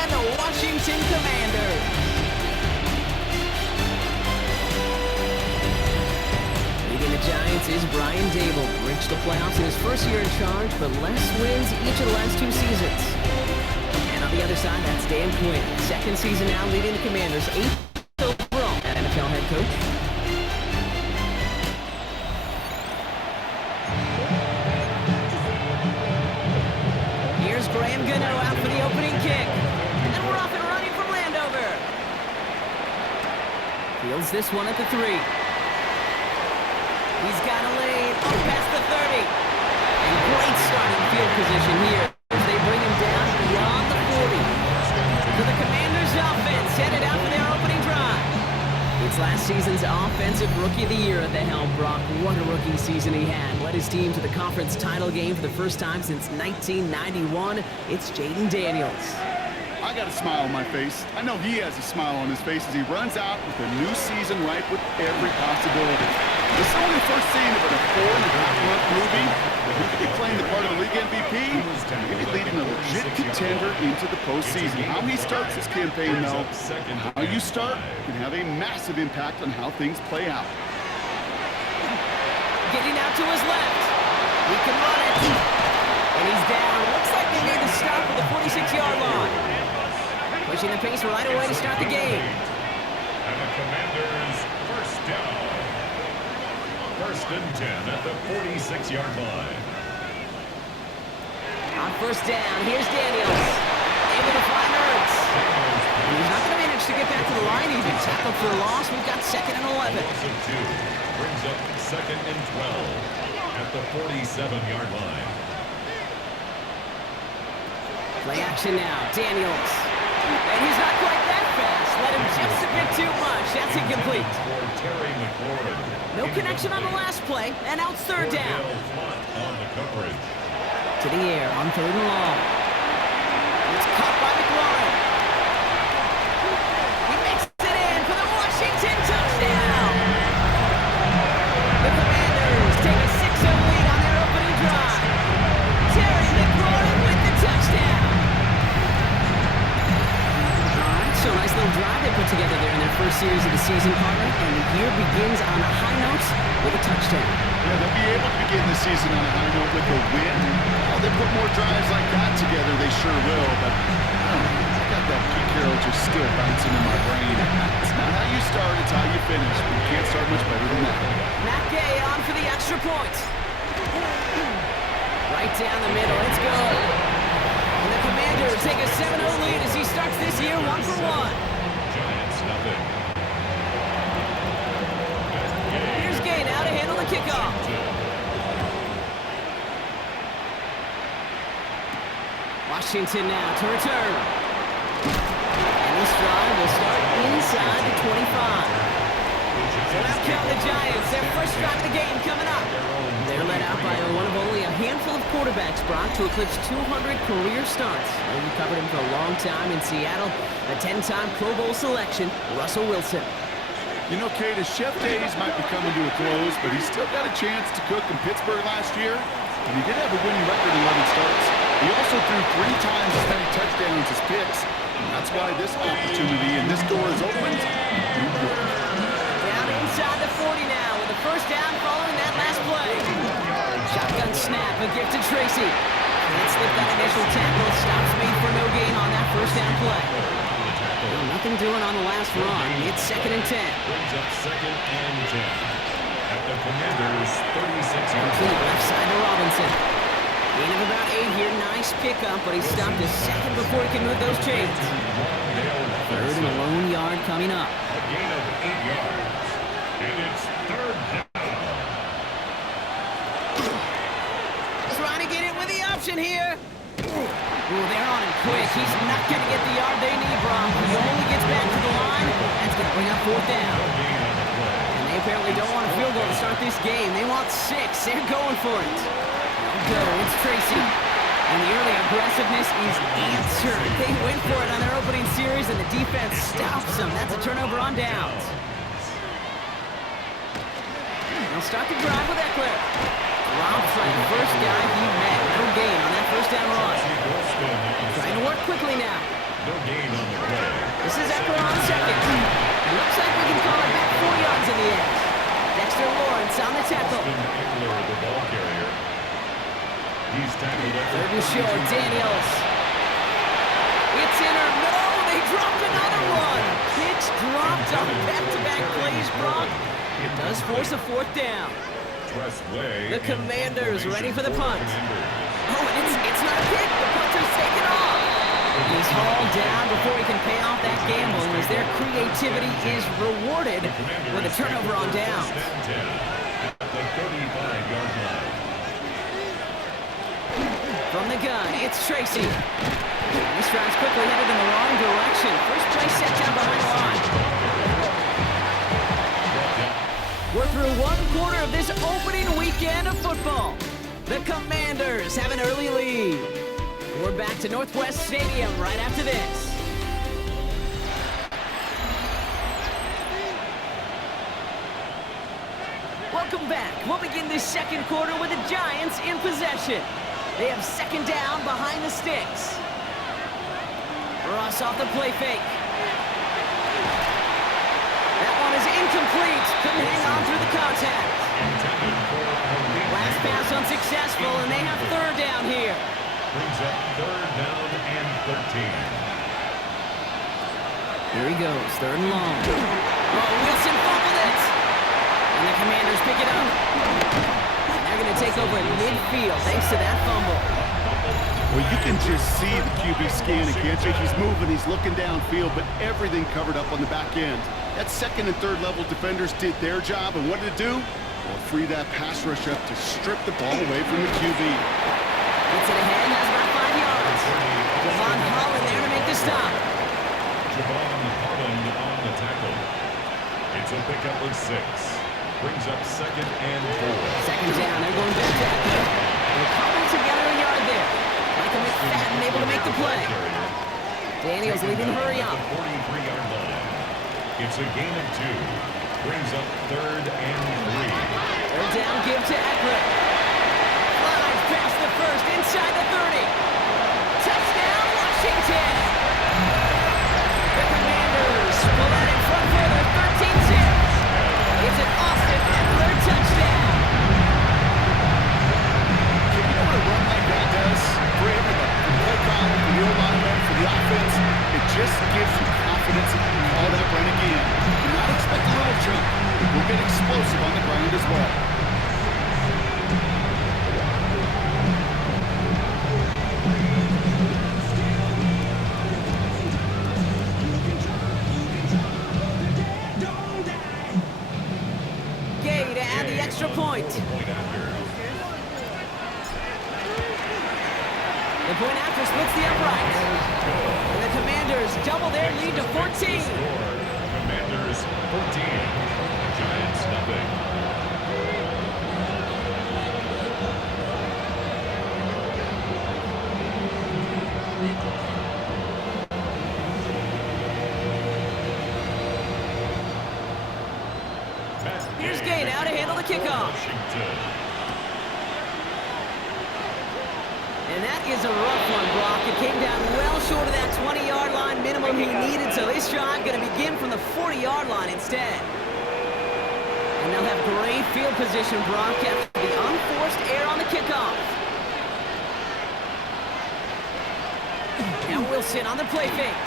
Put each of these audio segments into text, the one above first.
and the Washington Commanders. Leading the Giants is Brian Dable. Reached the playoffs in his first year in charge, but less wins each of the last 2 seasons. And on the other side, that's Dan Quinn. Second season now leading the Commanders, 8th overall at NFL head coach. Here's Graham Gano out for the opening kick. And we're off and running from Landover. Fields this one at the 3. He's got a lane up past the 30. And great starting field position here as they bring him down beyond the 40. So the Commanders' offense headed out for their opening drive. It's last season's Offensive Rookie of the Year at the helm. Brock, what a rookie season he had. Led his team to the conference title game for the first time since 1991. It's Jayden Daniels. I got a smile on my face. I know he has a smile on his face as he runs out with a new season ripe with every possibility. This is only the first scene of a 4.5-month movie. He could be playing the part of the league MVP. He could be leading a legit contender into the postseason. How he starts this campaign, though, how you start can have a massive impact on how things play out. Getting out to his left. He can run it. And he's down. Looks like they need to stop at the 46-yard line. Pushing the pace right away to start the game. And the Commanders first down. First and 10 at the 46-yard line. On first down, here's Daniels. Able to find Ertz. And he's not going to manage to get back to the line even. Tackled for a loss. We've got 2nd and 11. Brings up 2nd and 12 at the 47-yard line. Play action now. Daniels. And he's not quite that fast. Let him just a bit too much. That's incomplete. No connection on the last play, and now it's 3rd down. To the air on 3rd and long. It's caught by McLaurin. He makes it in for the Washington touchdown. The Commanders take a 6-0 lead on their opening drive. Terry McLaurin with the touchdown. So a nice little drive they put together there in their first series of the season, Carter, and the year begins on a high note with a touchdown. Yeah, they'll be able to begin the season on a high note with a win. Oh, they put more drives like that together, they sure will, but I got that Pete Carroll just still bouncing in my brain. It's not how you start, it's how you finish. But you can't start much better than that. Matt Gay on for the extra point. Right down the middle, it's good. And the Commanders take a 7-0 lead as he starts this year 1-for-1. Giants nothing. Here's Gay now to handle the kickoff. Washington now to return. And this drive will start inside the 25. So now count the Giants, their first drive of the game coming up. They're led out by one of only a handful of quarterbacks, Brock, to eclipse 200 career starts. We covered him for a long time in Seattle. A 10-time Pro Bowl selection, Russell Wilson. You know, Kate, his chef days might be coming to a close, but he's still got a chance to cook in Pittsburgh last year. And he did have a winning record in 11 starts. He also threw 3 times as many touchdowns as picks. And that's why this opportunity and this door is opened. Down inside the 40 now with a first down following that last play. Shotgun snap, a gift to Tracy. Can't slip that initial tackle. Stops made for no gain on that first down play. Well, nothing doing on the last run. It's 2nd and 10. Brings up 2nd and 10 at the Commanders 36-yard Complete line. left side to Robinson. Gain of about 8 here. Nice pickup, but he stopped a second before he can move those chains. 3rd and a lone yard coming up. A gain of 8 yards. And it's 3rd down. Trying to get it with the option here. Ooh, they're on him quick. He's not going to get the yard they need, Brock. He only gets back to the line. That's going to bring up 4th down. And they apparently don't want a field goal to start this game. They want 6. They're going for it. They'll go. It's Tracy. And the early aggressiveness is answered. They went for it on their opening series, and the defense stops them. That's a turnover on downs. They'll start the drive with Eckler. Robinson, first guy he met. No gain on that first down run. Trying to work quickly now. No gain on the play. This is Eckler on second. It looks like we can call it back 4 yards in the end. Dexter Lawrence on the tackle. Austin Eckler, the ball carrier. He's tackled at Third and short, Daniels. It's in or no, they dropped another one. Pitch dropped on back-to-back plays, Brock. It does force a fourth down. Expressway. The Commanders ready for the punt. Commanders. Oh, and it's not a pick. The punter's taken off. He's hauled down before he can pay off that gamble as their creativity is rewarded with a turnover on downs. At the 35-yard line. From the gun, it's Tracy. This drive's quickly headed in the wrong direction. First play set down behind the line. We're through one quarter of this opening weekend of football. The Commanders have an early lead. We're back to Northwest Stadium right after this. Welcome back. We'll begin this second quarter with the Giants in possession. They have second down behind the sticks. Ross off the play fake. That one is incomplete. Couldn't hang on through the contact. Last pass unsuccessful, and they have third down here. Brings up third down and 13. Here he goes, third and long. Oh, Wilson fumbled it. And the Commanders pick it up. And they're going to take over at midfield thanks to that fumble. Well, you can just see the QB scanning, can't you? He's moving, he's looking downfield, but everything covered up on the back end. That second and third level defenders did their job, and what did it do? Well, free that pass rush up to strip the ball away from the QB. Gets it ahead, has about 5 yards. Javon Holland there to make the stop. Javon Holland on the tackle. It's a pickup of 6. Brings up second and 4. Second down, they're going back to Eckler. They're coming together a yard there. Michael McFadden able to make the play. Daniels leading to hurry up. 43-yard line. It's a gain of 2. Brings up third and 3. Third down, give to Eckler. Flies past the first, inside the 30. Touchdown, Washington! The Commanders pull out in front further, 13-6. It's an Austin Eckler touchdown. You know what a run like that does for everybody? For the play caller, for the O-lineman, for the offense, it just gives you confidence that you can call that run again. Do not expect a little jump. It will get explosive on the ground as well. Gay to add the extra point. The point after splits the upright. And the Commanders double their lead to 14. Commanders 14. Giants nothing. Here's Gay now to handle the kickoff. Washington. And that is a rough one, Brock. It came down well short of that 20-yard line minimum he needed, so this drive going to begin from the 40-yard line instead. And they'll have great field position, Brock, after the unforced error on the kickoff. Now Wilson on the play fake.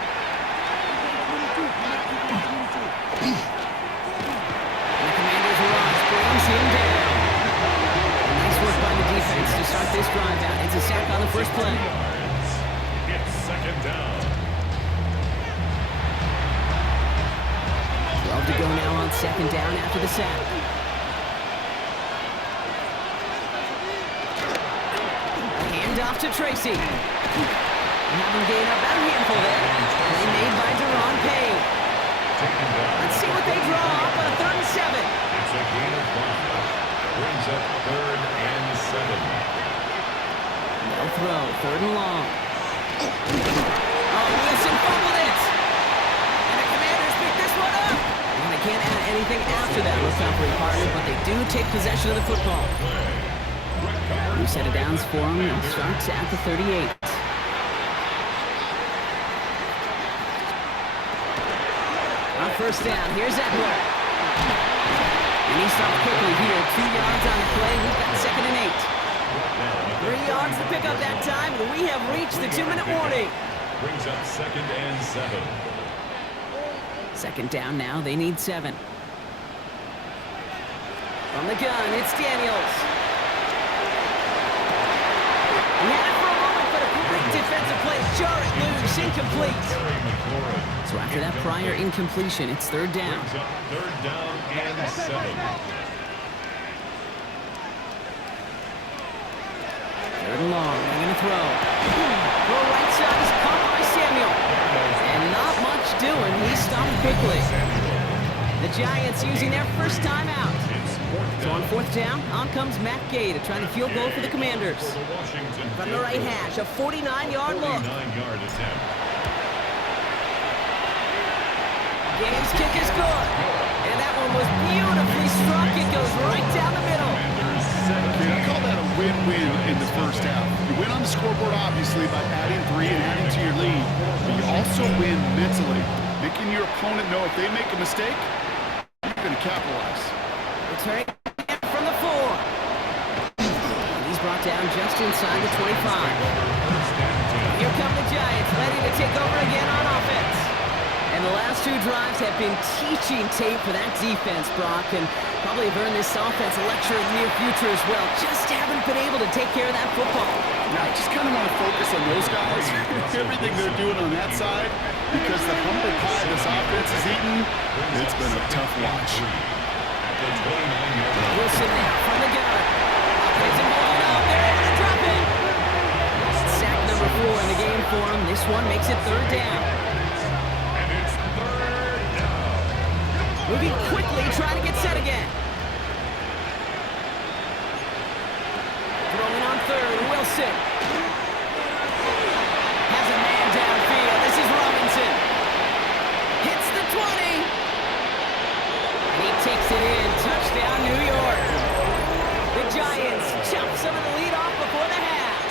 And the Commanders rush brings him down. Nice work by the defense to start this drive out. It's a sack on the first play. It's second down. 12 to go now on second down after the sack. Hand off to Tracy. Have him gain about a handful there. Play made by Deron Payne. Let's see what they draw up on a 3rd and 7. It's a gain of 5. Brings up third and 7. No throw, 3rd and long. Oh, Wilson fumbled it. And the Commanders pick this one up. And they can't add anything after that recovery, partner, but they do take possession of the football. New set of downs for them. It starts at the 38. first down. Here's Eckler. And he stopped quickly here. 2 yards on the play. We've got 2nd and 8. 3 yards to pick up that time, and we have reached the 2-minute warning. Brings up 2nd and 7. 2nd down now. They need 7. From the gun, it's Daniels. He had it for a moment, but a great defensive play. Jar it loose, incomplete. So after that prior incompletion, it's 3rd down. Brings up 3rd down and 7. 3rd and long, they're going to throw. Throw right side is caught by Samuel. And not much doing. He stopped quickly. The Giants using their first timeout. So on 4th down, on comes Matt Gay to try the field goal for the Commanders. From the right hash, a 49-yard look. 49-yard attempt. Gay's kick is good. And that one was beautifully struck. It goes right down the middle. I call that a win-win in the first half. You win on the scoreboard, obviously, by adding 3 and adding to your lead. But you also win mentally, making your opponent know if they make a mistake, you're going to capitalize. Returning from the 4. And he's brought down just inside the 25. Here come the Giants, ready to take over again on offense. And the last 2 drives have been teaching tape for that defense, Brock, and probably have earned this offense a lecture in the near future as well. Just haven't been able to take care of that football. I just kind of want to focus on those guys, everything they're doing on that side, because the humble pie this offense is eating, it's been a tough watch. Wilson now from the gun. Hopkins and holding up. They're able to drop it. Sack number 4 in the game for him. This one makes it 3rd down. And it's 3rd down. Moving quickly, trying to get set again. Throwing on 3rd, Wilson. Has a man downfield. This is Robinson. Hits the 20. And he takes it in. Touchdown, New York. The Giants chop some of the lead off before the half.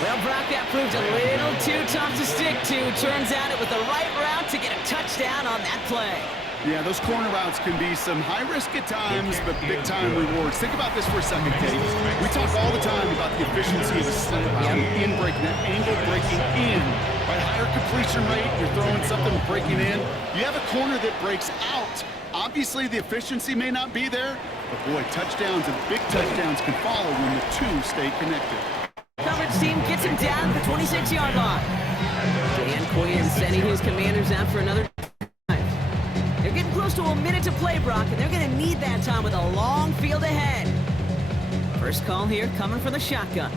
Well, Brock, that proved a little too tough to stick to. Turns out it was the right route to get a touchdown on that play. Yeah, those corner routes can be some high risk at times, but big time rewards. Think about this for a second, Kate. We talk all the time about the efficiency of a slant route, in breaking, that angle breaking in. By higher completion rate, you're throwing something breaking in. You have a corner that breaks out. Obviously, the efficiency may not be there, but boy, touchdowns and big touchdowns can follow when the 2 stay connected. Coverage team gets him down at the 26-yard line. Dan Quinn sending his Commanders out for another drive. They're getting close to a minute to play, Brock, and they're going to need that time with a long field ahead. First call here coming from the shotgun.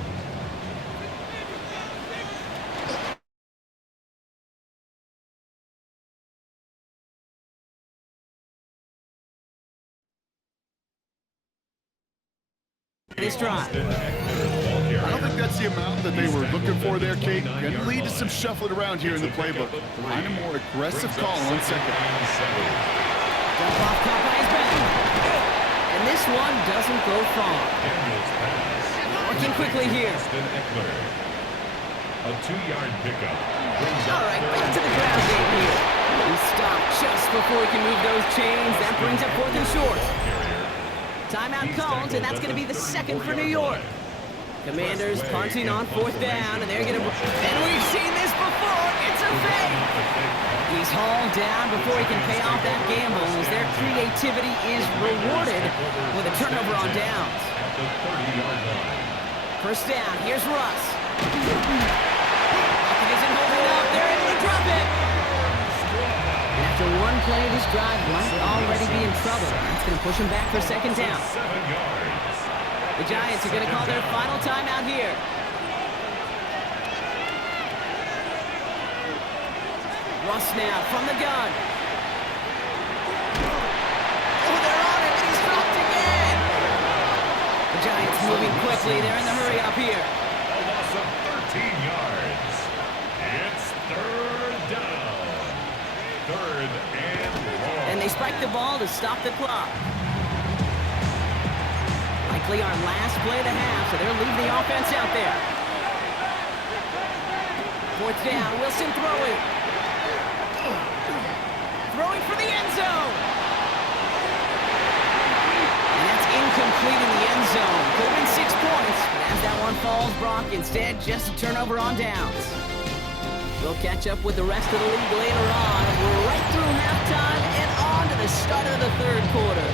This drive. I don't think that's the amount that they were looking for there, Kate. Going to lead to some shuffling around here in the playbook. Find a more aggressive call on 2nd. Dump off caught by his back. And this one doesn't go far. Working quickly here. A 2-yard pickup. All right, back to the ground game here. He stopped just before he can move those chains. That brings up 4th and short. Timeout called, and that's going to be the 2nd for New York. Commanders punting on 4th down, and they're going to... And we've seen this before. It's a fake. He's hauled down before he can pay off that gamble, as their creativity is rewarded with a turnover on downs. First down, here's Russ. Hopkins isn't holding up. They're able to drop it. And after one play, this drive might already be in trouble. That's going to push him back for 2nd down. 7 yards. The Giants are going to call their final timeout here. Russ now from the gun. Oh, they're on it, and he's dropped again. The Giants moving quickly. They're in the hurry up here. A loss of 13 yards. It's 3rd down. 3rd and long. And they spike the ball to stop the clock. Likely our last play of the half, so they're leaving the offense out there. 4th down, Wilson throwing. falls, Brock. Instead, just a turnover on downs. We'll catch up with the rest of the league later on. We're right through halftime and on to the start of the third quarter.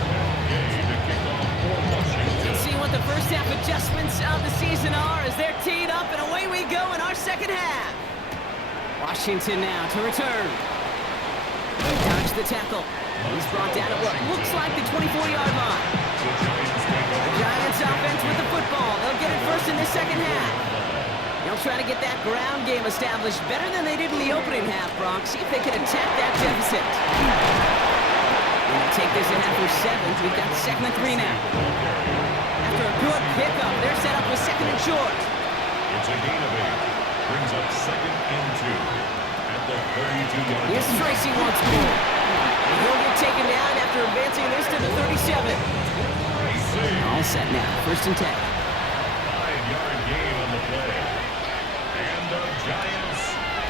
Let's see what the first half adjustments of the season are as they're teed up, and away we go in our second half. Washington now to return. He dodged the tackle. He's brought down at what looks like the 24-yard line. The Giants offense with the football. They'll get it first in the second half. They'll try to get that ground game established better than they did in the opening half, Brock. See if they can attack that deficit. We'll take this in after 7. We've got 2nd and 3 now. After a good pickup, they're set up with 2nd and short. It's a gain of 8. Brings up 2nd and 2 at the 32-yard line. Here's Tracy once more. And he'll get taken down after advancing this to the 37. All set now. 1st and 10. 5-yard gain on the play. And the Giants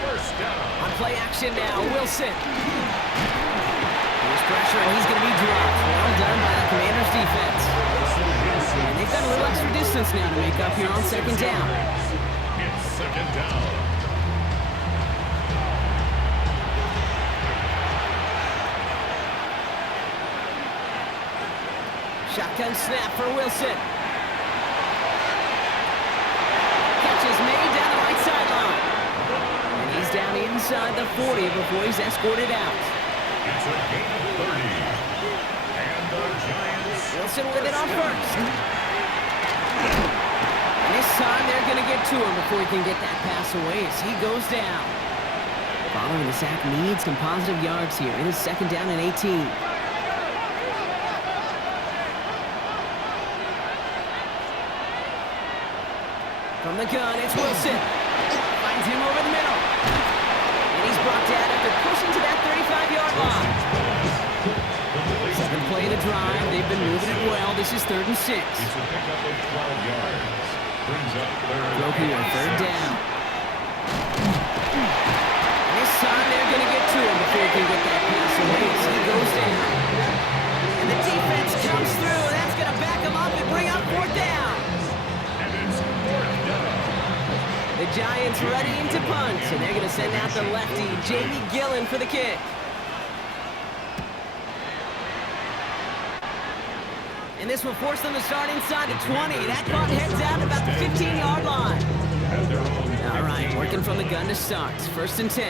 first down. On play action now, Wilson. Here's pressure, and he's going to be dropped. Well done by the Commanders' defense. And they've got a little extra distance now to make up here on 2nd down. It's 2nd down. Shotgun snap for Wilson. Catch is made down the right sideline. And he's down inside the 40 before he's escorted out. It's a gain of 30. And the Giants. Wilson with it on first. And this time they're going to get to him before he can get that pass away as he goes down. Following the sack needs some positive yards here. It is 2nd down and 18. From the gun, it's Wilson. Finds him over the middle. And he's brought down after pushing to that 35-yard line. 7th play of the drive. They've been moving it well. This is 3rd and 6. It's a pickup of 12 yards. Brings up 3rd. Throw here, 3rd down. And this time they're going to get to him before he can get that pass away as he goes down. And the defense comes through. That's going to back him up and bring up 4th down. The Giants ready to punt, and they're going to send out the lefty, Jamie Gillen, for the kick. And this will force them to start inside the 20. That punt heads out about the 15-yard line. All right, working from the gun to start. 1st and 10.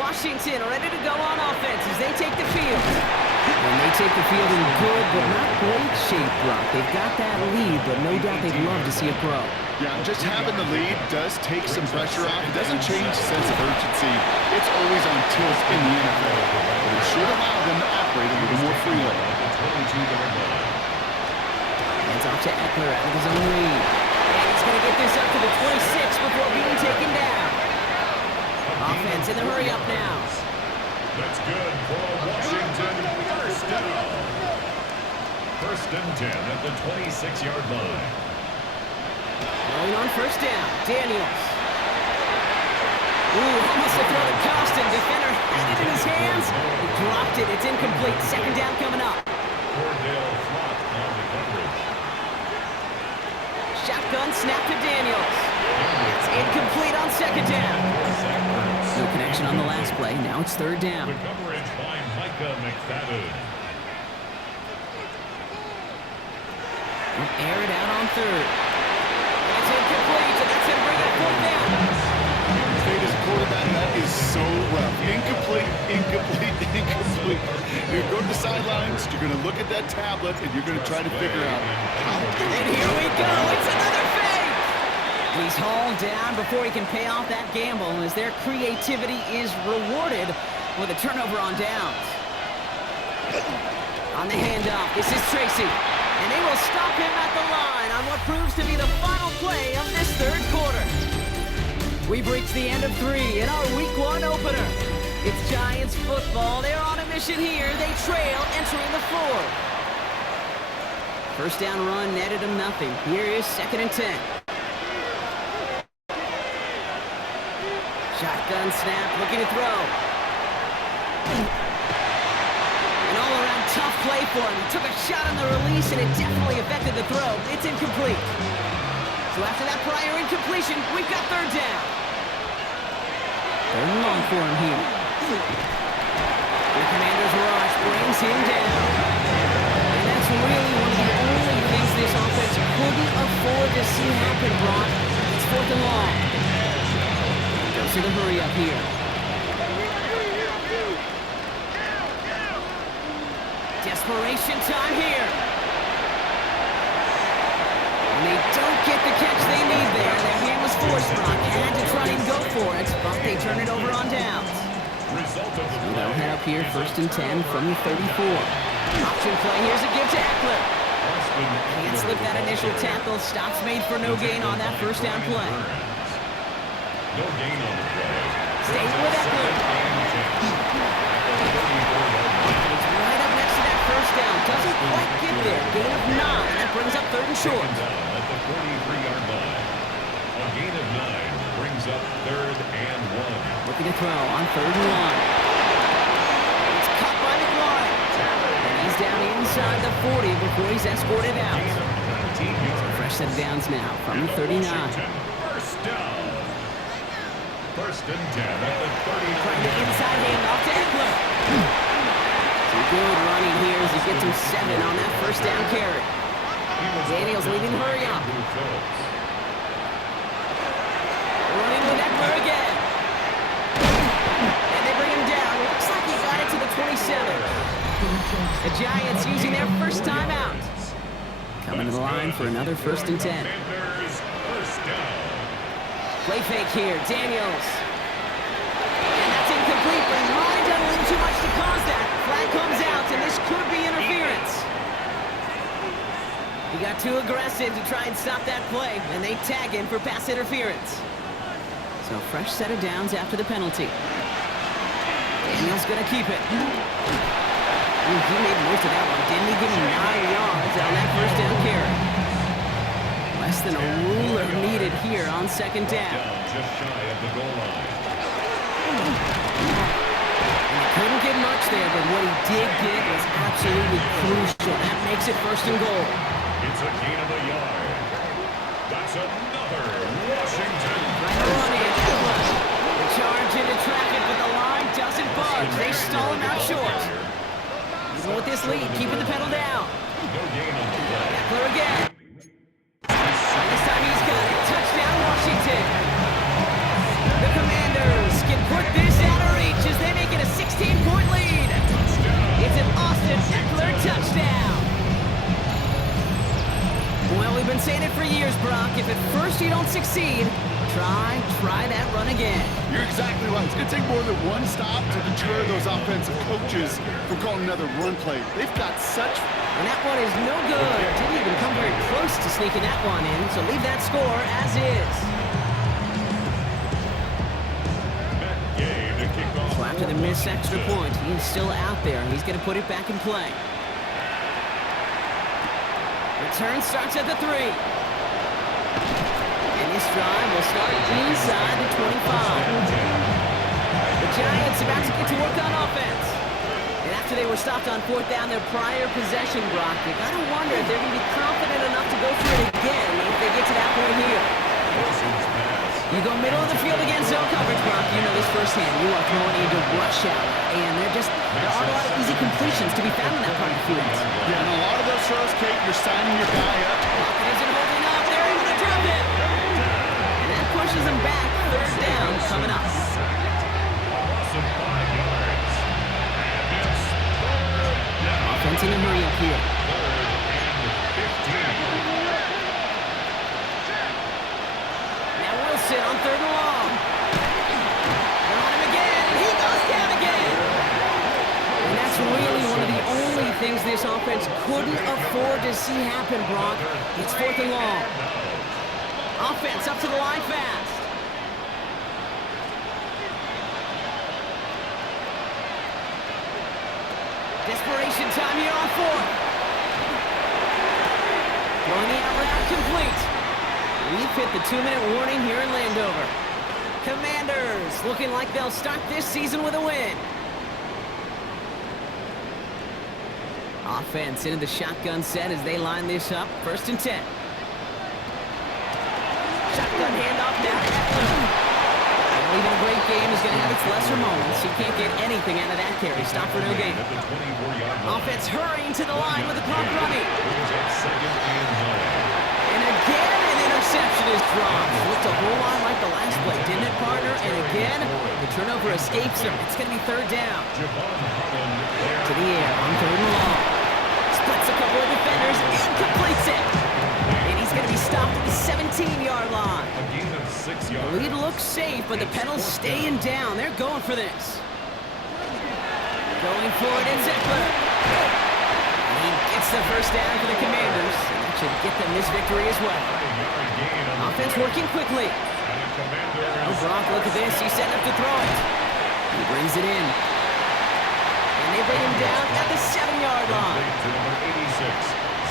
Washington ready to go on offense as they take the field. And they take the field in good but not great shape, Brock. They've got that lead, but no doubt they'd love to see a pro. Yeah, just having the lead does take some pressure off. It doesn't change the sense of urgency. It's always on tilt in the NFL. But it should allow them to operate a little more freely. Hands off to Eckler out of his own lead. And he's going to get this up to the 26 before being taken down. Offense in the hurry up now. That's good for Washington. First down. 1st and 10 at the 26-yard line. Going on 1st down, Daniels. Ooh, almost a throw to Costin. Defender had it in his hands. He dropped it. It's incomplete. 2nd down coming up. Cordell Flott on the coverage. Shotgun snap to Daniels. It's incomplete on 2nd down. No connection on the last play. Now it's 3rd down. The coverage by Micah McFadden. Air it out on 3rd. And it's incomplete, so that's going to bring up 4th down. As a quarterback, that is so rough. Incomplete, incomplete, incomplete. You're going to the sidelines, you're going to look at that tablet, and you're going to try to figure out how. And here we go. It's another fake. He's hauled down before he can pay off that gamble as their creativity is rewarded with a turnover on downs. On the handoff, this is Tracy. And they will stop him at the line on what proves to be the final play of this 3rd quarter. We've reached the end of 3 in our Week 1 opener. It's Giants football. They're on a mission here. They trail entering the 4th. First down run netted them nothing. Here is 2nd and 10. Shotgun snap, looking to throw. An all-around tough play for him. He took a shot on the release, and it definitely affected the throw. It's incomplete. So after that prior incompletion, we've got third down. Third and long for him here. The Commanders' rush brings him down. And that's really one of the only things this offense couldn't afford to see happen, Brock. It's fourth and long. Goes to the hurry up here. Desperation time here. And they don't get the catch they need there. Their hand was forced, Brock. Had to try and go for it, but they turn it over on downs. So they'll head up here, first and 10 from the 34. Option play, here's a give to Eckler. Can't slip that initial tackle. Stops made for no gain on that first down play. No gain on the play. Stays with Eckler. It's right up next to that first down. Doesn't quite get there. Gain of 9. That brings up third and short. Down at the 43-yard line. A gain of 9 brings up third and 1. Looking to throw on third and 1. It's cut by McLaurin. And he's down inside the 40 before he's escorted out. So fresh set of downs now from the 39. First down. First and 10 at the 39. Trying to inside handoff to Eckler. Some good running here as he gets him 7 on that first down carry. Daniels leading the hurry up. Running with Eckler again. And they bring him down. Looks like he got it to the 27. The Giants using their first timeout. Coming to the line for another first and 10. Play fake here, Daniels. And that's incomplete, but he's really done a little too much to cause that. Flag comes out, and this could be interference. He got too aggressive to try and stop that play, and they tag him for pass interference. So fresh set of downs after the penalty. Daniels gonna keep it. Ooh, he made most of that one. Didn't he give him 9 yards on that first down carry? Less than a ruler needed here on second down. Just shy of the goal line. He couldn't get much there, but what he did get was absolutely crucial. That makes it first and goal. It's a gain of a yard. That's another Washington. Run in. The charge into traffic, but the line doesn't budge. They stall him out short. Even with this lead, keeping the pedal down. No gain on the play. Eckler again. This time he's got it. Touchdown, Washington. The Commanders can put this out of reach as they make it a 16-point lead. It's an Austin Eckler touchdown. Well, we've been saying it for years, Brock. If at first you don't succeed, try that run again. You're exactly right. It's going to take more than one stop to deter those offensive coaches from calling another run play. They've got such... And that one is no good. Didn't even come very close to sneaking that one in, so leave that score as is. So after the missed extra point, he's still out there. He's going to put it back in play. Return starts at the 3. And this drive will start inside the 25. The Giants about to get to work on offense. And after they were stopped on fourth down their prior possession, Brock, you got to wonder if they're going to be confident enough to go for it again if they get to that point here. You go middle of the field against zone coverage, Brock. You know this firsthand. You are throwing into rush hour, and there are a lot of easy completions to be found in that part of the field. Yeah, and a lot of those throws, Kate, you're signing your guy up. Lockett isn't holding up. They're able to drop it. And that pushes them back. Third down coming up. Offense in a hurry up here. Now Wilson on third and long. They're on him again, and he goes down again. And that's really one of the only things this offense couldn't afford to see happen, Brock. It's fourth and long. Offense up to the line fast. Desperation time here on fourth. Throwing the out route complete. We've hit the 2-minute warning here in Landover. Commanders looking like they'll start this season with a win. Offense into the shotgun set as they line this up. First and 10. shotgun handoff now to Eckler. Well, even a great game is going to have its lesser moments. He can't get anything out of that carry. Stop for no gain. Offense hurrying to the line with the clock running. And again, an interception is dropped. Looked a whole lot like the last play, didn't it, partner? And again, the turnover escapes him. It's going to be third down. To the air on third and long. Splits a couple of defenders and completes it. And he's going to be stopped at the 17-yard line. A gain of 6 yards. The lead looks safe, but the Penals staying down. They're going for this. Going for it, it's Eckler. He gets the first down for the Commanders. That should get them this victory as well. Offense working quickly. Oh, Brock, look at this. He's setting up to throw it. He brings it in. And they bring him down at the 7-yard line.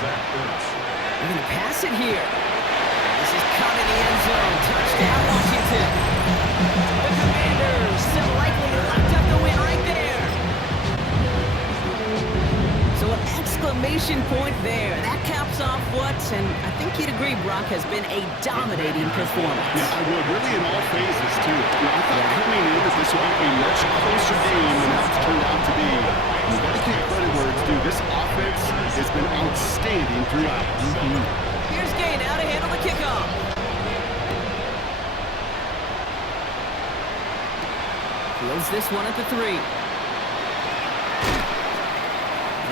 They're going to pass it here. This is caught in the end zone. Touchdown, Washington. The Commanders still likely locked up the win right there. So an exclamation point there. That caps off what, and I think you'd agree, Brock, has been a dominating performance. Yeah, I would. Really in all phases, too. I thought coming in that this would be a much closer game than it's turned out to be. You've got to give credit where it's due. This offense has been outstanding throughout. Here's Gay now to handle the kickoff. Fields this one at the 3.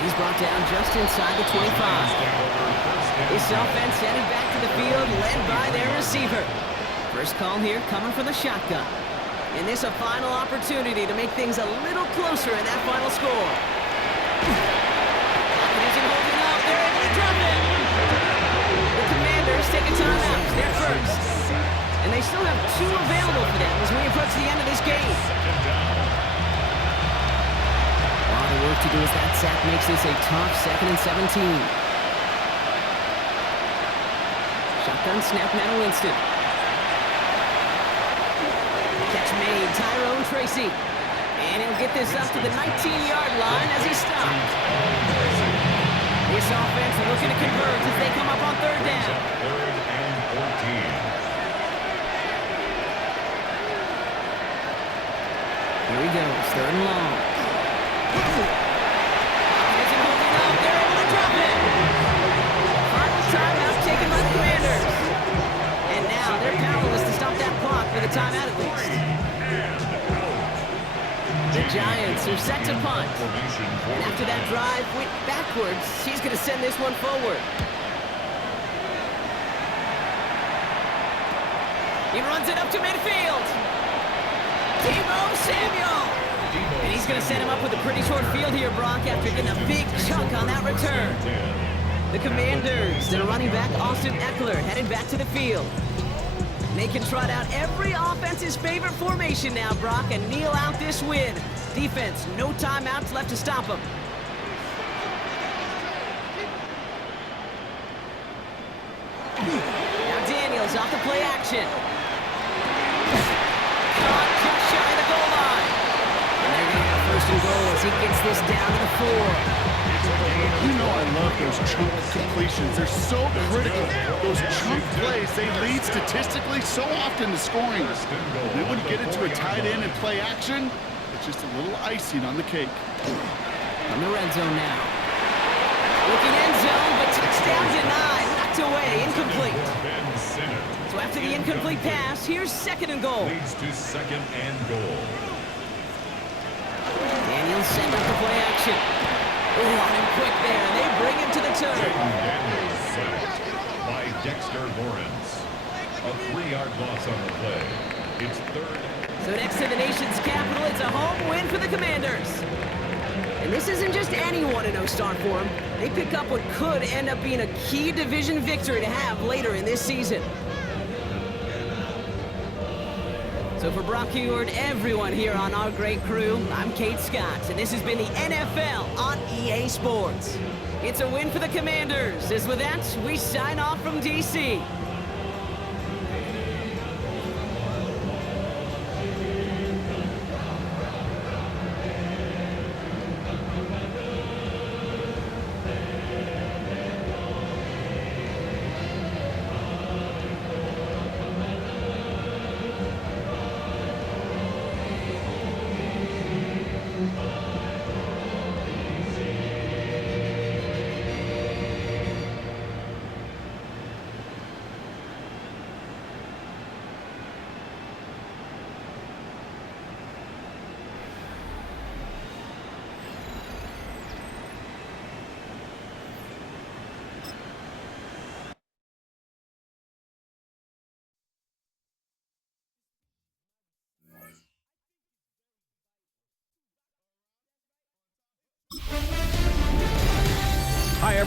He's brought down just inside the 25. This offense headed back to the field, led by their receiver. First call here coming from the shotgun. And this a final opportunity to make things a little closer in that final score. Pocket isn't holding up. They're able to drop it. The Commanders take a timeout. They're first. And they still have 2 available for them as we approach the end of this game. The work to do as that sack makes this a tough 2nd and 17. Shotgun snap now to Winston. Catch made, Tyrone Tracy. And he'll get this up to the 19-yard line as he stopped. This offense looking to convert as they come up on third down. 3rd and 14. Here he goes, third and long. Isn't holding up. They're able to drop it. Final timeout taken by the Commanders. And now they're powerless to stop that clock with a timeout at least. The Giants are set to punt. And after that drive went backwards, he's going to send this one forward. He runs it up to midfield. Deebo Samuel. And he's going to set him up with a pretty short field here, Brock, after getting a big chunk on that return. The Commanders, their running back, Austin Eckler, headed back to the field. They can trot out every offense's favorite formation now, Brock, and kneel out this win. Defense, no timeouts left to stop them. Now Daniels off the play action. Caught just shy of the goal line. And they're going to have 1st and goal as he gets this down to the 4. You know I love those chunk completions. They're so critical. Those chunk plays, they lead statistically so often to scoring. And then when you get into a tight end and play action, it's just a little icing on the cake. From the red zone now. Looking end zone, but touchdown denied. Knocked away, incomplete. So after the incomplete pass, here's 2nd and goal. Leads to 2nd and goal. Daniels sent up the play action. Oh, on him quick there, and they bring him to the turn. Daniels sacked by Dexter Lawrence. A 3-yard loss on the play. It's 3rd. So next to the nation's capital, it's a home win for the Commanders. And this isn't just any 1-0 start for them. They pick up what could end up being a key division victory to have later in this season. So for Brock Huard and everyone here on our great crew, I'm Kate Scott, and this has been the NFL on EA Sports. It's a win for the Commanders, as with that, we sign off from D.C.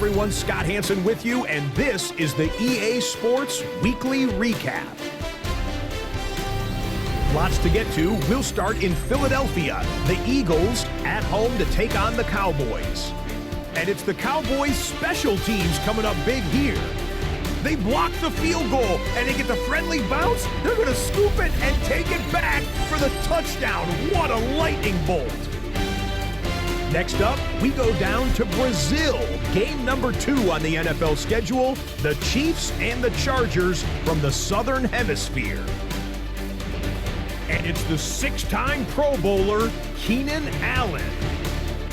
everyone, Scott Hansen with you, and this is the EA Sports Weekly Recap. Lots to get to. We'll start in Philadelphia. The Eagles at home to take on the Cowboys. And it's the Cowboys' special teams coming up big here. They block the field goal, and they get the friendly bounce. They're going to scoop it and take it back for the touchdown. What a lightning bolt. Next up, we go down to Brazil. Game number 2 on the NFL schedule, the Chiefs and the Chargers from the Southern Hemisphere. And it's the 6-time Pro Bowler, Keenan Allen.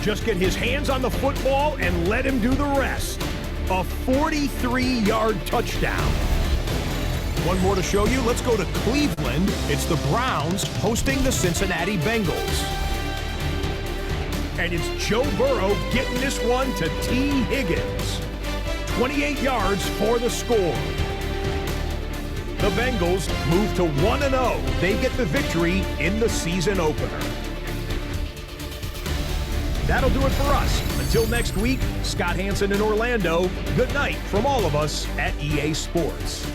Just get his hands on the football and let him do the rest. A 43-yard touchdown. One more to show you. Let's go to Cleveland. It's the Browns hosting the Cincinnati Bengals. And it's Joe Burrow getting this one to T. Higgins. 28 yards for the score. The Bengals move to 1-0. They get the victory in the season opener. That'll do it for us. Until next week, Scott Hansen in Orlando, good night from all of us at EA Sports.